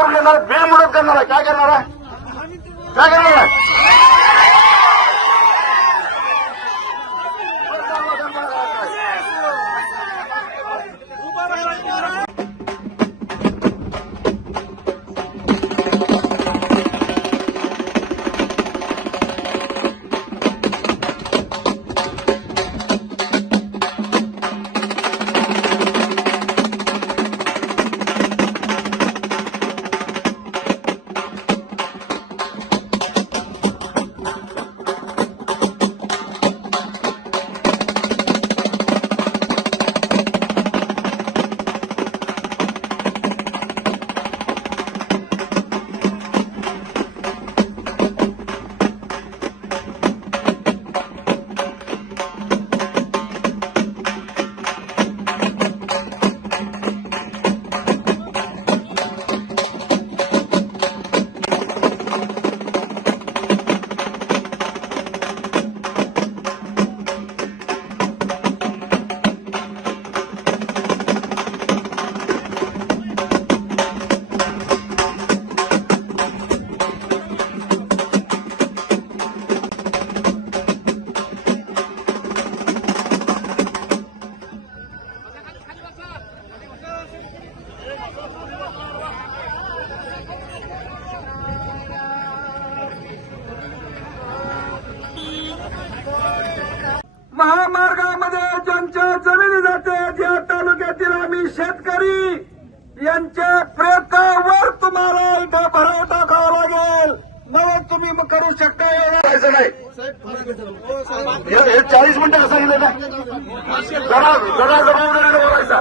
करून घेणार, बेमुदत करणार आहे. काय करणार आहे? काय करणार आहे? महामार्गामध्ये ज्यांच्या जमिनी जाते या तालुक्यातील आम्ही शेतकरी यांच्या प्रेतावर तुम्हाला इथं भराव टाकावं लागेल. नवं तुम्ही करू शकता. नाही 40 मिनिटं कसं गेलं ना जबाबदारीने बोलायचा.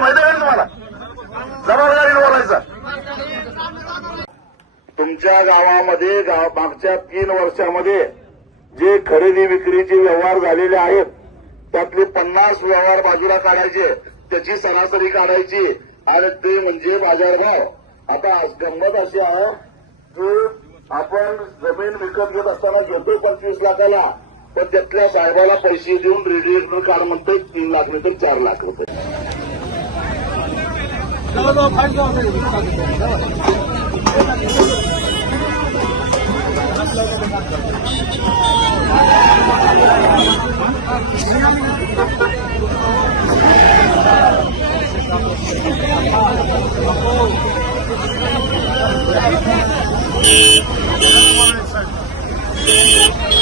माहिती आहे तुम्हाला जबाबदारीने बोलायचा. तुमच्या गावामध्ये मागच्या 3 वर्षामध्ये जे खरेदी विक्रीचे व्यवहार झालेले आहेत त्यातले 50 व्यवहार बाजूला काढायचे, त्याची सरासरी काढायची आणि ते म्हणजे बाजारभाव. आता गंमत अशी आहे की आपण जमीन विकत घेत असताना घेतो 25 लाखाला, पण त्यातल्या साहेबाला पैसे देऊन रेडिएटर कार्ड म्हणते 3 लाख नाही तर 4 लाख रुपये.